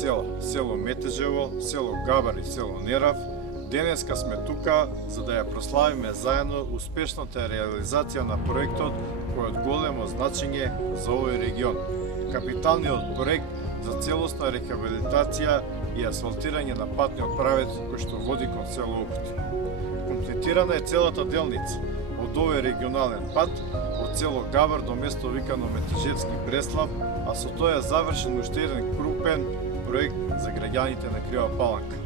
села, село Метежево, село Габар и село Нерав. Денеска сме тука за да ја прославиме заедно успешната реализација на проектот кој е од големо значење за овој регион. Капиталниот проект за целосна рехабилитација и асфалтирање на патниот правец кој што води кон село Огут. Комплетирана е целата делница од овој регионален пат од село Габар до место викано Метежевски Бреслав, а со тоа е завршен уште еден крупен проект за граѓаните на Крива Паланка.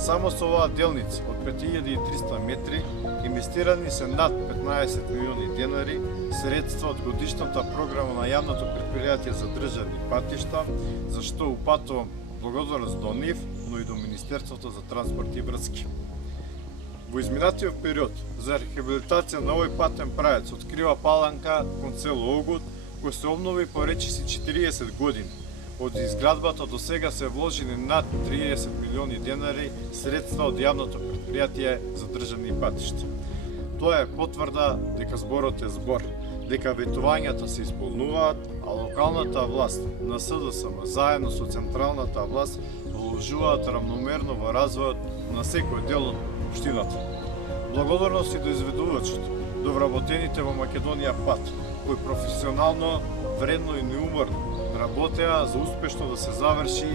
Само со оваа делница од 5300 метри инвестирани се над 15 милиони денари средства од годишната програма на јавното претпријатие за државни патишта, за што упатувам благодарност до нив, но и до Министерството за транспорт и врски. Во изминатиот период за рехабилитација на овој патен правец од Крива Паланка кон село Огут, кој се обнови по речиси 40 години, од изградбата до сега се вложени над 30 милиони денари средства од јавното претпријатие за државни патишта. Тоа е потврда дека зборот е збор, дека ветувањата се исполнуваат, а локалната власт на СДСМ заедно со централната власт вложуваат равномерно во развојот на секој дел од општината. Благодарности до изведувачот, до вработените во Македонија пат, кои професионално, вредно и неуморно работеа за успешно да се заврши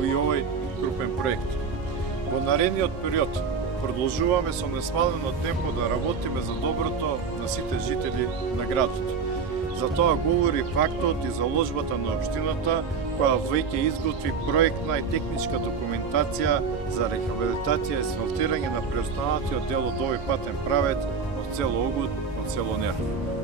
и овој крупен проект. Во наредниот период продолжуваме со несмалено темпо да работиме за доброто на сите жители на градот. За тоа говори фактот и заложбата на општината, која веќе изготви проектна и техничка документација за рехабилитација и асфалтирање на преостанатиот дел од овој патен правец од село Огут до село Нерав.